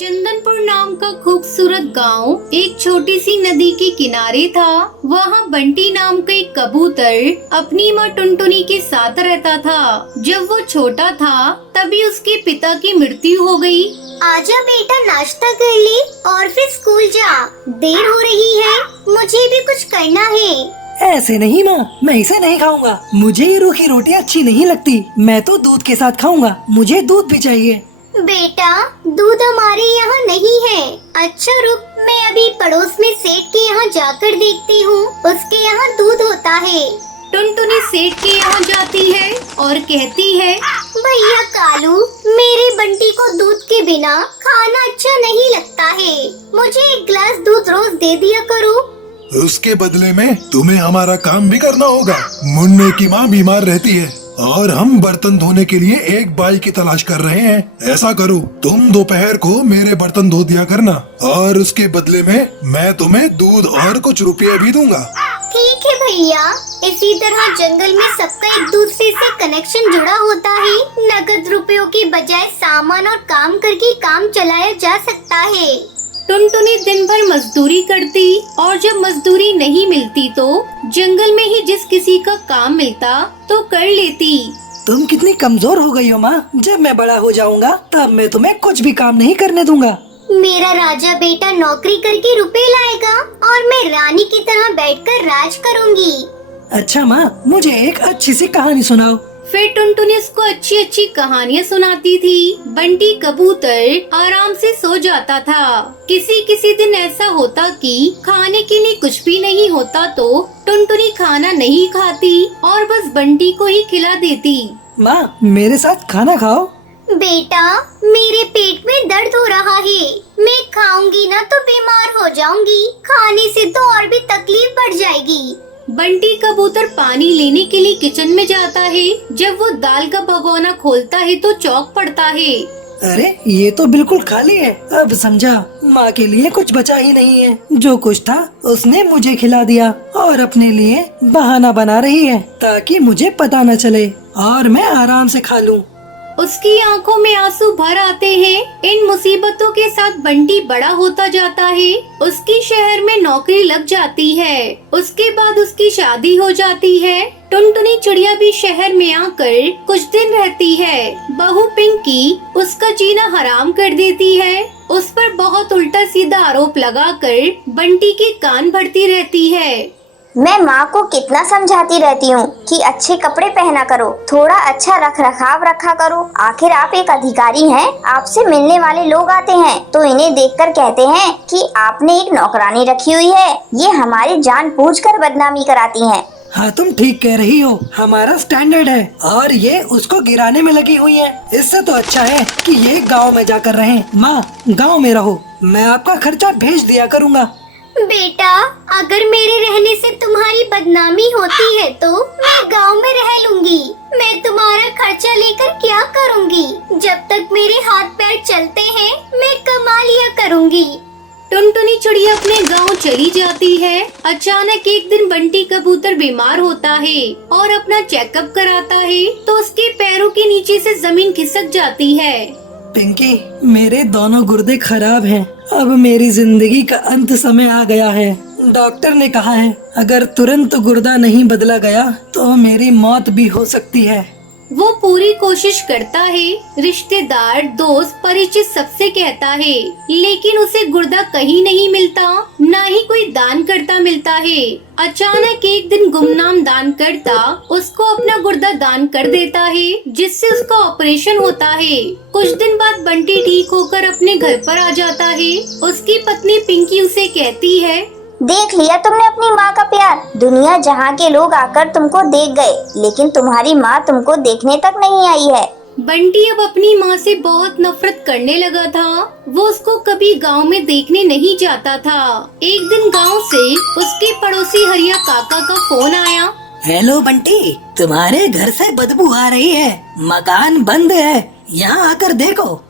चंदनपुर नाम का खूबसूरत गांव एक छोटी सी नदी के किनारे था। वहाँ बंटी नाम का एक कबूतर अपनी माँ टुनटुनी के साथ रहता था। जब वो छोटा था तभी उसके पिता की मृत्यु हो गई। आजा बेटा, नाश्ता कर ले और फिर स्कूल जा। देर हो रही है, मुझे भी कुछ करना है। ऐसे नहीं माँ, मैं इसे नहीं खाऊंगा। मुझे ये रूखी रोटी अच्छी नहीं लगती। मैं तो दूध के साथ खाऊंगा। मुझे दूध भी चाहिए। बेटा, दूध हमारे यहाँ नहीं है। अच्छा रुक, मैं अभी पड़ोस में सेठ के यहाँ जाकर देखती हूँ, उसके यहाँ दूध होता है। टुनटुनी सेठ के यहाँ जाती है और कहती है, भैया कालू, मेरे बंटी को दूध के बिना खाना अच्छा नहीं लगता है। मुझे एक गिलास दूध रोज दे दिया करो। उसके बदले में तुम्हें हमारा काम भी करना होगा। मुन्ने की माँ बीमार रहती है और हम बर्तन धोने के लिए एक बाई की तलाश कर रहे हैं। ऐसा करो, तुम दोपहर को मेरे बर्तन धो दिया करना और उसके बदले में मैं तुम्हें दूध और कुछ रुपये भी दूंगा। ठीक है भैया। इसी तरह जंगल में सबका एक दूसरे से कनेक्शन जुड़ा होता है। नगद रुपयों के बजाय सामान और काम करके काम चलाया जा सकता है। टुनटुनी दिन भर मजदूरी करती और जब मजदूरी नहीं मिलती तो जंगल में ही जिस किसी का काम मिलता तो कर लेती। तुम कितनी कमजोर हो गई हो माँ। जब मैं बड़ा हो जाऊंगा तब मैं तुम्हें कुछ भी काम नहीं करने दूंगा। मेरा राजा बेटा नौकरी करके रुपए लाएगा और मैं रानी की तरह बैठकर राज करूंगी। अच्छा माँ, मुझे एक अच्छी सी कहानी सुनाओ। फिर टुनटुनी उसको अच्छी अच्छी कहानियाँ सुनाती थी। बंटी कबूतर आराम से सो जाता था। किसी किसी दिन ऐसा होता कि खाने के लिए कुछ भी नहीं होता तो टुनटुनी खाना नहीं खाती और बस बंटी को ही खिला देती। माँ, मेरे साथ खाना खाओ। बेटा, मेरे पेट में दर्द हो रहा है। मैं खाऊंगी ना तो बीमार हो जाऊंगी। खाने से तो और भी तकलीफ बढ़ जाएगी। बंटी कबूतर पानी लेने के लिए किचन में जाता है। जब वो दाल का भगोना खोलता है तो चौंक पड़ता है। अरे, ये तो बिल्कुल खाली है। अब समझा, माँ के लिए कुछ बचा ही नहीं है। जो कुछ था उसने मुझे खिला दिया और अपने लिए बहाना बना रही है ताकि मुझे पता न चले और मैं आराम से खा लूं। उसकी आंखों में आंसू भर आते हैं। इन मुसीबतों के साथ बंटी बड़ा होता जाता है। उसकी शहर में नौकरी लग जाती है। उसके बाद उसकी शादी हो जाती है। टुनटुनी चिड़िया भी शहर में आकर कुछ दिन रहती है। बहू पिंकी उसका जीना हराम कर देती है। उस पर बहुत उल्टा सीधा आरोप लगाकर बंटी के कान भरती रहती है। मैं माँ को कितना समझाती रहती हूँ कि अच्छे कपड़े पहना करो, थोड़ा अच्छा रख रखाव रखा करो। आखिर आप एक अधिकारी हैं, आपसे मिलने वाले लोग आते हैं तो इन्हें देखकर कहते हैं कि आपने एक नौकरानी रखी हुई है। ये हमारी जानबूझकर बदनामी कराती हैं। हाँ, तुम ठीक कह रही हो। हमारा स्टैंडर्ड है और ये उसको गिराने में लगी हुई है। इससे तो अच्छा है कि ये गाँव में जाकर रहें। माँ, गाँव में रहो, मैं आपका खर्चा भेज दिया करूँगा। बेटा, अगर मेरे रहने से तुम्हारी बदनामी होती है तो मैं गांव में रह लूंगी। मैं तुम्हारा खर्चा लेकर क्या करूंगी? जब तक मेरे हाथ पैर चलते हैं मैं कमा लिया करूंगी। टुनटुनी चिड़िया अपने गांव चली जाती है। अचानक एक दिन बंटी कबूतर बीमार होता है और अपना चेकअप कराता है तो उसके पैरों के नीचे से जमीन खिसक जाती है। पिंकी, मेरे दोनों गुर्दे खराब हैं। अब मेरी जिंदगी का अंत समय आ गया है। डॉक्टर ने कहा है अगर तुरंत गुर्दा नहीं बदला गया तो मेरी मौत भी हो सकती है। वो पूरी कोशिश करता है, रिश्तेदार, दोस्त, परिचित सबसे कहता है, लेकिन उसे गुर्दा कहीं नहीं मिलता, ना ही कोई दान करता मिलता है। अचानक एक दिन गुमनाम दान करता उसको अपना गुर्दा दान कर देता है, जिससे उसका ऑपरेशन होता है। कुछ दिन बाद बंटी ठीक होकर अपने घर पर आ जाता है। उसकी पत्नी पिंकी उसे कहती है, देख लिया तुमने अपनी माँ का प्यार। दुनिया जहाँ के लोग आकर तुमको देख गए, लेकिन तुम्हारी माँ तुमको देखने तक नहीं आई है। बंटी अब अपनी माँ से बहुत नफरत करने लगा था। वो उसको कभी गांव में देखने नहीं जाता था। एक दिन गांव से उसके पड़ोसी हरिया काका का फोन आया। हेलो बंटी, तुम्हारे घर से बदबू आ रही है। मकान बंद है, यहाँ आकर देखो।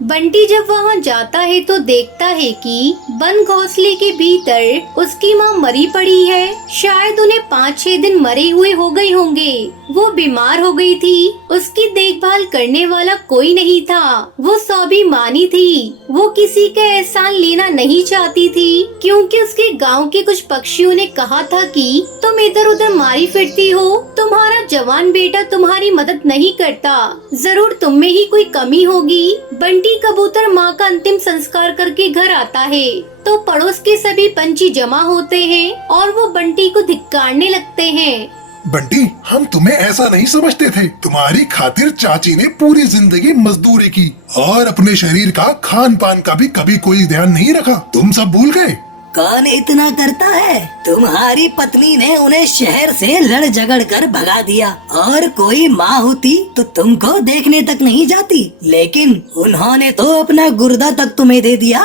बंटी जब वहाँ जाता है तो देखता है कि बंद घोंसले के भीतर उसकी माँ मरी पड़ी है। शायद उन्हें 5-6 दिन मरे हुए हो गए होंगे। वो बीमार हो गई थी। उसकी देखभाल करने वाला कोई नहीं था। वो स्वाभिमानी थी। वो किसी का एहसान लेना नहीं चाहती थी, क्योंकि उसके गांव के कुछ पक्षियों ने कहा था कि तुम इधर उधर मारी फिरती हो, तुम्हारा जवान बेटा तुम्हारी मदद नहीं करता, जरूर तुम में ही कोई कमी होगी। बंटी कबूतर माँ का अंतिम संस्कार करके घर आता है तो पड़ोस के सभी पंछी जमा होते हैं और वो बंटी को धिक्कारने लगते हैं। बंटी, हम तुम्हें ऐसा नहीं समझते थे। तुम्हारी खातिर चाची ने पूरी जिंदगी मजदूरी की और अपने शरीर का खान पान का भी कभी कोई ध्यान नहीं रखा। तुम सब भूल गए। कौन इतना करता है? तुम्हारी पत्नी ने उन्हें शहर से लड़ झगड़ कर भगा दिया और कोई माँ होती तो तुमको देखने तक नहीं जाती, लेकिन उन्होंने तो अपना गुर्दा तक तुम्हें दे दिया।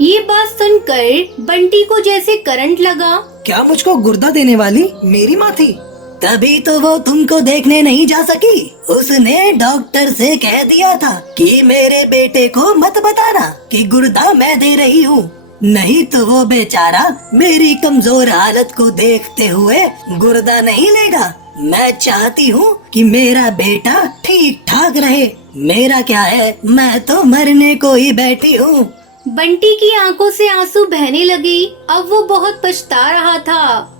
ये बात सुनकर बंटी को जैसे करंट लगा। क्या मुझको गुर्दा देने वाली मेरी माँ थी? तभी तो वो तुमको देखने नहीं जा सकी। उसने डॉक्टर से कह दिया था कि मेरे बेटे को मत बताना कि गुर्दा मैं दे रही हूँ, नहीं तो वो बेचारा मेरी कमजोर हालत को देखते हुए गुर्दा नहीं लेगा। मैं चाहती हूँ कि मेरा बेटा ठीक ठाक रहे। मेरा क्या है, मैं तो मरने को ही बैठी हूँ। बंटी की आंखों से आंसू बहने लगे। अब वो बहुत पछता रहा था।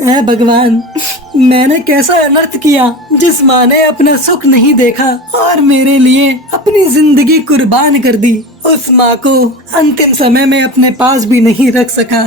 ऐ भगवान, मैंने कैसा अनर्थ किया जिस माँ ने अपना सुख नहीं देखा और मेरे लिए अपनी जिंदगी कुर्बान कर दी। उस माँ को अंतिम समय में अपने पास भी नहीं रख सका।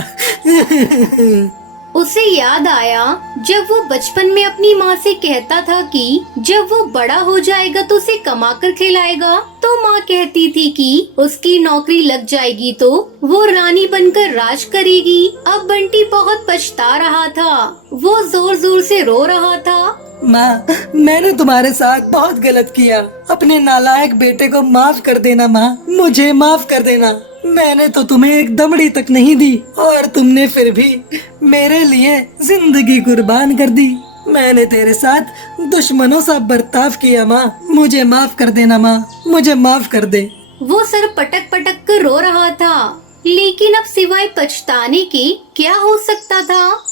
उसे याद आया जब वो बचपन में अपनी माँ से कहता था कि जब वो बड़ा हो जाएगा तो उसे कमा कर खिलाएगा, तो माँ कहती थी कि उसकी नौकरी लग जाएगी तो वो रानी बनकर राज करेगी। अब बंटी बहुत पछता रहा था। वो जोर जोर से रो रहा था। माँ, मैंने तुम्हारे साथ बहुत गलत किया। अपने नालायक बेटे को माफ कर देना माँ, मुझे माफ कर देना। मैंने तो तुम्हें एक दमड़ी तक नहीं दी और तुमने फिर भी मेरे लिए जिंदगी कुर्बान कर दी। मैंने तेरे साथ दुश्मनों सा बर्ताव किया माँ, मुझे माफ कर देना माँ, मुझे माफ कर दे। वो सर पटक पटक कर रो रहा था, लेकिन अब सिवाय पछताने के क्या हो सकता था।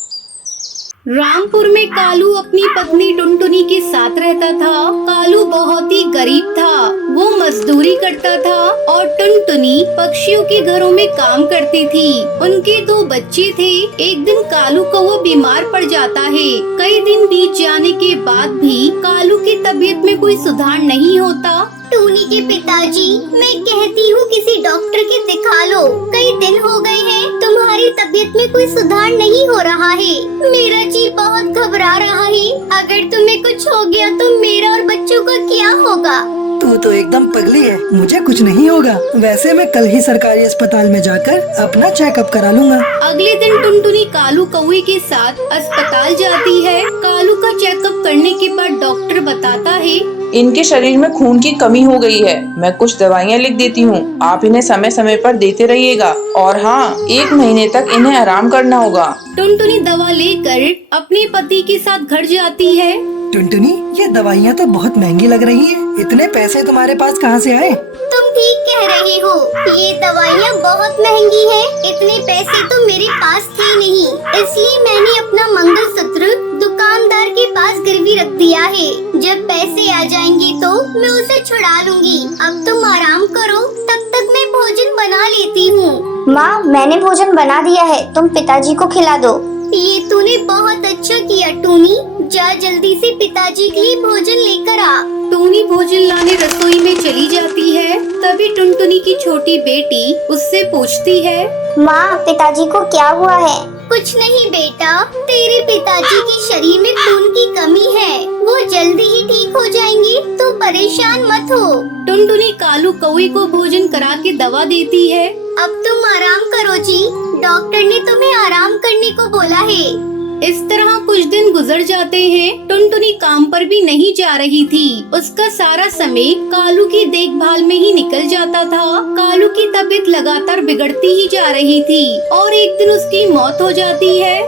रामपुर में कालू अपनी पत्नी टुनटुनी के साथ रहता था। कालू बहुत ही गरीब था। वो मजदूरी करता था और टुनटुनी पक्षियों के घरों में काम करती थी। उनके 2 बच्चे थे। एक दिन कालू को वो बीमार पड़ जाता है। कई दिन बीत जाने के बाद भी कालू की तबीयत में कोई सुधार नहीं होता। टूनी के पिताजी, मैं कहती हूँ किसी डॉक्टर के दिखा लो। कई दिन हो गए हैं, तुम्हारी तबीयत में कोई सुधार नहीं हो रहा है। मेरा जी बहुत घबरा रहा है। अगर तुम्हें कुछ हो गया तो मेरा और बच्चों का क्या होगा? तू तो एकदम पगली है। मुझे कुछ नहीं होगा। वैसे मैं कल ही सरकारी अस्पताल में जाकर अपना चेकअप करा लूँगा। अगले दिन टुनटुनी कालू कौवे के साथ अस्पताल जाती है। कालू का चेकअप करने के बाद डॉक्टर बताता है, इनके शरीर में खून की कमी हो गई है। मैं कुछ दवाइयाँ लिख देती हूँ, आप इन्हें समय समय पर देते रहिएगा। और हाँ, 1 महीने तक इन्हें आराम करना होगा। टुनटुनी दवा लेकर अपने पति के साथ घर जाती है। टुनटुनी, ये दवाइयाँ तो बहुत महंगी लग रही हैं। इतने पैसे तुम्हारे पास कहाँ से आए? तुम ठीक कह रही हो, ये दवाइयाँ बहुत महंगी है। इतने पैसे तो मेरे पास थे नहीं, इसलिए मैंने अपना मंगलसूत्र दुकानदार के पास गिरवी रख दिया है। जब पैसे आ जाएंगे तो मैं उसे छुड़ा लूंगी। अब तुम आराम करो, तब तक मैं भोजन बना लेती हूँ। माँ, मैंने भोजन बना दिया है, तुम पिताजी को खिला दो। ये तूने बहुत अच्छा किया टूनी। जा जल्दी से पिताजी के लिए भोजन लेकर आ। टूनी भोजन लाने रसोई में चली जाती है। तभी टुनटुनी की छोटी बेटी उससे पूछती है, माँ, पिताजी को क्या हुआ है? कुछ नहीं बेटा, तेरे पिताजी के शरीर में खून की कमी है। वो जल्दी ही ठीक हो जाएंगे, तो परेशान मत हो। टुनटुनी कालू कौवे को भोजन करा के दवा देती है। अब तुम आराम करो जी, डॉक्टर ने तुम्हें आराम करने को बोला है। इस तरह कुछ दिन गुजर जाते हैं। टुनटुनी काम पर भी नहीं जा रही थी। उसका सारा समय कालू की देखभाल में ही निकल जाता था। कालू की तबीयत लगातार बिगड़ती ही जा रही थी और एक दिन उसकी मौत हो जाती है।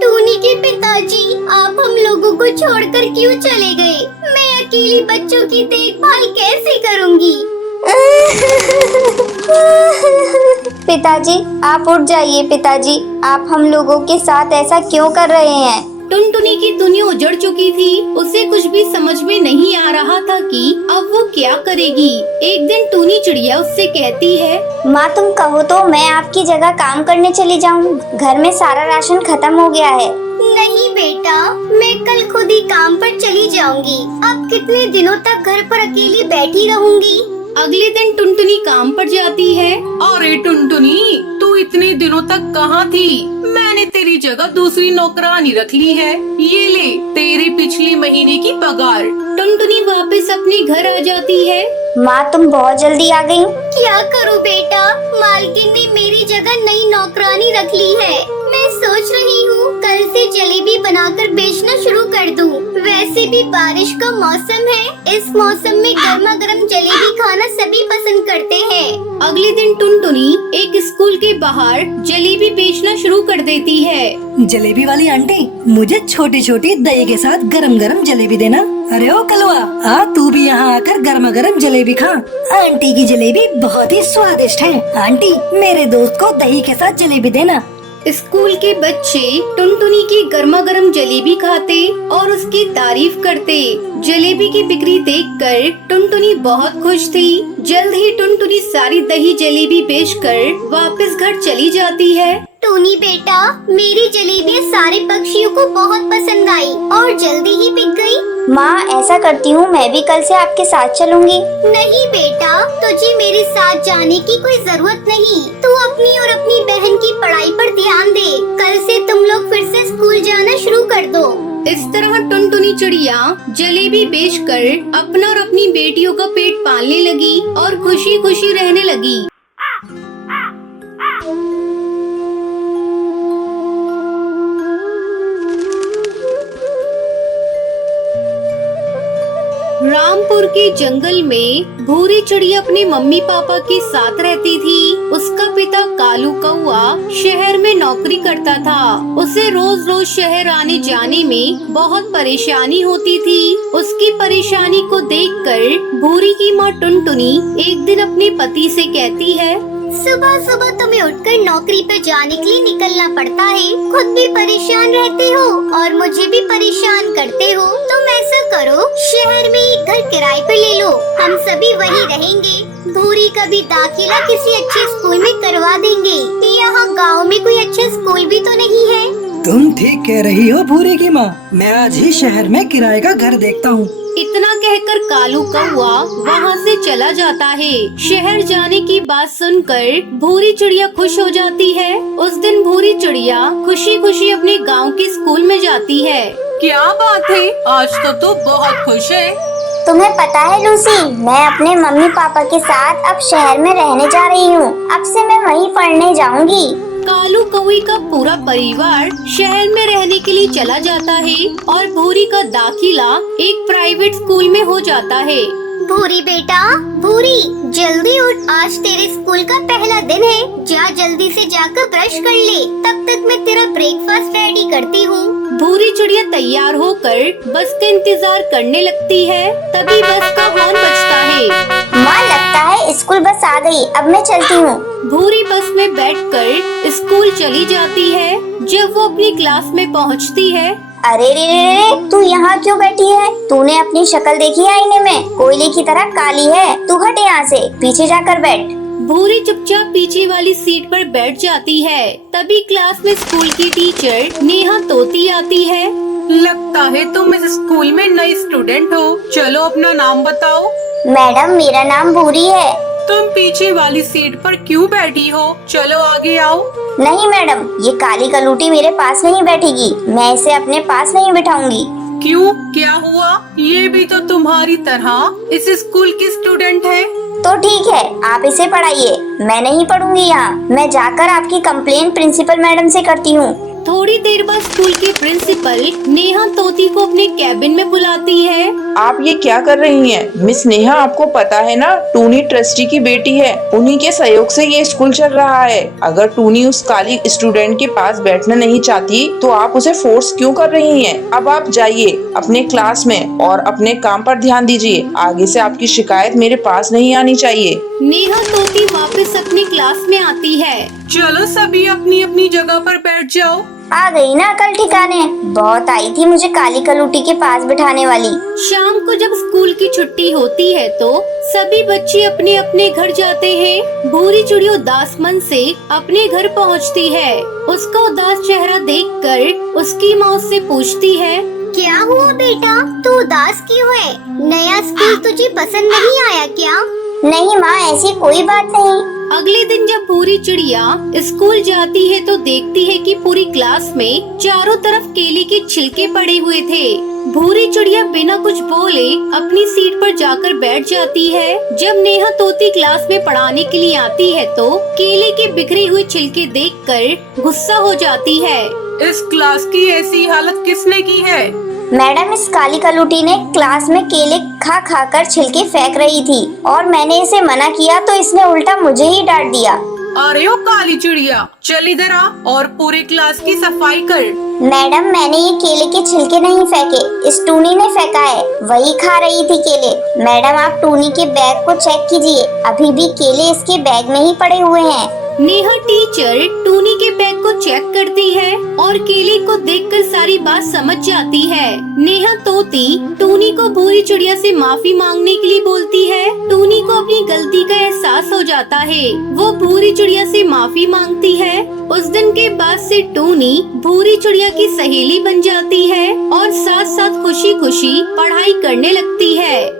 टूनी जी पिताजी, आप हम लोगों को छोड़कर क्यों चले गए? मैं अकेली बच्चों की देखभाल कैसे करूंगी? पिताजी आप उठ जाइए। पिताजी आप हम लोगों के साथ ऐसा क्यों कर रहे हैं? टुनटुनी की दुनिया उजड़ चुकी थी। उसे कुछ भी समझ में नहीं आ रहा था कि अब वो क्या करेगी। एक दिन टूनी चिड़िया उससे कहती है, माँ तुम कहो तो मैं आपकी जगह काम करने चली जाऊँ। घर में सारा राशन खत्म हो गया है। नहीं बेटा, मैं कल खुद ही काम पर चली जाऊंगी। अब कितने दिनों तक घर पर अकेली बैठी रहूंगी। अगले दिन टुनटुनी काम पर जाती है। अरे टुनटुनी, तू इतने दिनों तक कहाँ थी? मैंने तेरी जगह दूसरी नौकरानी रख ली है। ये ले तेरे पिछले महीने की पगार। टुनटुनी वापस अपने घर आ जाती है। माँ तुम बहुत जल्दी आ गई। क्या करूँ बेटा, मालकिन ने मेरी जगह नई नौकरानी रख ली है। मैं सोच रही हूँ कल से जलेबी बनाकर बेचना शुरू कर दूँ। वैसे भी बारिश का मौसम है, इस मौसम में गर्मा गर्म जलेबी खाना सभी पसंद करते हैं। अगले दिन टुनटुनी एक स्कूल के बाहर जलेबी बेचना शुरू कर देती है। जलेबी वाली आंटी, मुझे छोटी छोटी दही के साथ गरम गरम जलेबी देना। अरे ओ कलवा, आ तू भी यहाँ आकर गर्मा गर्म जलेबी खा। आंटी की जलेबी बहुत ही स्वादिष्ट है। आंटी मेरे दोस्त को दही के साथ जलेबी देना। स्कूल के बच्चे टुनटुनी की गर्मा गर्म जलेबी खाते और उसकी तारीफ करते। जलेबी की बिक्री देखकर टुनटुनी बहुत खुश थी। जल्द ही टुनटुनी सारी दही जलेबी बेचकर वापस घर चली जाती है। टूनी बेटा, मेरी जलेबी सारे पक्षियों को बहुत पसंद आई और जल्दी ही बिक गई। माँ ऐसा करती हूँ मैं भी कल से आपके साथ चलूंगी। नहीं बेटा, तुझे मेरे साथ जाने की कोई जरूरत नहीं। तू अपनी और अपनी बहन की पढ़ाई पर ध्यान दे। कल से तुम लोग फिर से स्कूल जाना शुरू कर दो। इस तरह टुनटुनी चिड़िया जलेबी बेचकर अपना और अपनी बेटियों का पेट पालने लगी और खुशी खुशी रहने लगी। रामपुर के जंगल में भूरी चिड़िया अपने मम्मी पापा के साथ रहती थी। उसका पिता कालू कौआ शहर में नौकरी करता था। उसे रोज रोज शहर आने जाने में बहुत परेशानी होती थी। उसकी परेशानी को देखकर भूरी की माँ टुनटुनी एक दिन अपने पति से कहती है, सुबह सुबह तुम्हें उठकर नौकरी पर जाने के लिए निकलना पड़ता है। खुद भी परेशान रहते हो और मुझे भी परेशान करते हो। तुम ऐसा करो, शहर में एक घर किराए पर ले लो, हम सभी वहीं रहेंगे। भूरी का भी दाखिला किसी अच्छे स्कूल में करवा देंगे। यहाँ गांव में कोई अच्छा स्कूल भी तो नहीं है। तुम ठीक कह रही हो भूरी की माँ, मैं आज ही शहर में किराए का घर देखता हूँ। इतना कहकर कालू कौआ वहाँ से चला जाता है। शहर जाने की बात सुनकर भूरी चिड़िया खुश हो जाती है। उस दिन भूरी चिड़िया खुशी खुशी अपने गांव के स्कूल में जाती है। क्या बात है, आज तो तू बहुत खुश है। तुम्हें पता है लूसी, मैं अपने मम्मी पापा के साथ अब शहर में रहने जा रही हूँ। अब से मैं वहीं पढ़ने जाऊँगी। कालू कौवे का पूरा परिवार शहर में रहने के लिए चला जाता है और भूरी का दाखिला एक प्राइवेट स्कूल में हो जाता है। भूरी बेटा, भूरी जल्दी उठ, आज तेरे स्कूल का पहला दिन है। जा जल्दी से जाकर ब्रश कर ले, तब तक मैं तेरा ब्रेकफास्ट रेडी करती हूँ। भूरी चिड़िया तैयार होकर बस का इंतजार करने लगती है। तभी बस का हॉर्न बजता है। माँ लगता है स्कूल बस आ गई, अब मैं चलती हूँ। भूरी बस में बैठकर स्कूल चली जाती है। जब वो अपनी क्लास में पहुंचती है, अरे रे रे रे, तू यहाँ क्यों बैठी है? तूने अपनी शक्ल देखी है आईने में? कोयले की तरह काली है। तू हट यहाँ से, पीछे जाकर बैठ। भूरी चुपचाप पीछे वाली सीट पर बैठ जाती है। तभी क्लास में स्कूल की टीचर नेहा तोती आती है। लगता है तुम इस स्कूल में नई स्टूडेंट हो। चलो अपना नाम बताओ। मैडम मेरा नाम भूरी है। तुम पीछे वाली सीट पर क्यों बैठी हो? चलो आगे आओ। नहीं मैडम, ये काली कलूटी मेरे पास नहीं बैठेगी। मैं इसे अपने पास नहीं बिठाऊंगी। क्यों, क्या हुआ? ये भी तो तुम्हारी तरह इस स्कूल की स्टूडेंट है। तो ठीक है, आप इसे पढ़ाइए, मैं नहीं पढ़ूंगी यहाँ। मैं जाकर आपकी कंप्लेंट प्रिंसिपल मैडम से करती हूँ। थोड़ी देर बाद स्कूल की प्रिंसिपल नेहा तोती को अपने कैबिन में बुलाती है। आप ये क्या कर रही हैं? मिस नेहा, आपको पता है ना, टूनी ट्रस्टी की बेटी है। उन्हीं के सहयोग से ये स्कूल चल रहा है। अगर टूनी उस काली स्टूडेंट के पास बैठना नहीं चाहती तो आप उसे फोर्स क्यों कर रही हैं? अब आप जाइए अपने क्लास में और अपने काम पर ध्यान दीजिए। आगे से आपकी शिकायत मेरे पास नहीं आनी चाहिए। नेहा तोती वापस अपनी क्लास में आती है। चलो सभी अपनी अपनी जगह पर बैठ जाओ। आ गई ना अकल ठिकाने। बहुत आई थी मुझे काली कलूटी के पास बिठाने वाली। शाम को जब स्कूल की छुट्टी होती है तो सभी बच्चे अपने अपने घर जाते हैं। भूरी चिड़िया उदास मन से अपने घर पहुंचती है। उसका उदास चेहरा देखकर उसकी माँ उससे पूछती है, क्या हुआ बेटा, तू उदास क्यों है? नया स्कूल तुझे पसंद नहीं आया क्या? नहीं माँ, ऐसी कोई बात नहीं। अगले दिन जब भूरी चिड़िया स्कूल जाती है तो देखती है कि पूरी क्लास में चारों तरफ केले के छिलके पड़े हुए थे। भूरी चिड़िया बिना कुछ बोले अपनी सीट पर जाकर बैठ जाती है। जब नेहा तोती क्लास में पढ़ाने के लिए आती है तो केले के बिखरे हुए छिलके देखकर गुस्सा हो जाती है। इस क्लास की ऐसी हालत किसने की है? मैडम, इस काली कलूटी ने क्लास में केले खा खा कर छिलके फेंक रही थी और मैंने इसे मना किया तो इसने उल्टा मुझे ही डांट दिया। अरे ओ काली चिड़िया, चल इधर आ और पूरी क्लास की सफाई कर। मैडम, मैंने ये केले के छिलके नहीं फेंके, इस टूनी ने फेंका है, वही खा रही थी केले। मैडम, आप टूनी के बैग को चेक कीजिए, अभी भी केले इसके बैग में ही पड़े हुए हैं। नेहा टीचर टूनी के बैग को चेक करती है और केले को देखकर सारी बात समझ जाती है। नेहा तोती टूनी को भूरी चिड़िया से माफी मांगने के लिए बोलती है। टूनी को अपनी गलती का एहसास हो जाता है। वो भूरी चिड़िया से माफी मांगती है। उस दिन के बाद से टूनी भूरी चिड़िया की सहेली बन जाती है और साथ साथ खुशी खुशी पढ़ाई करने लगती है।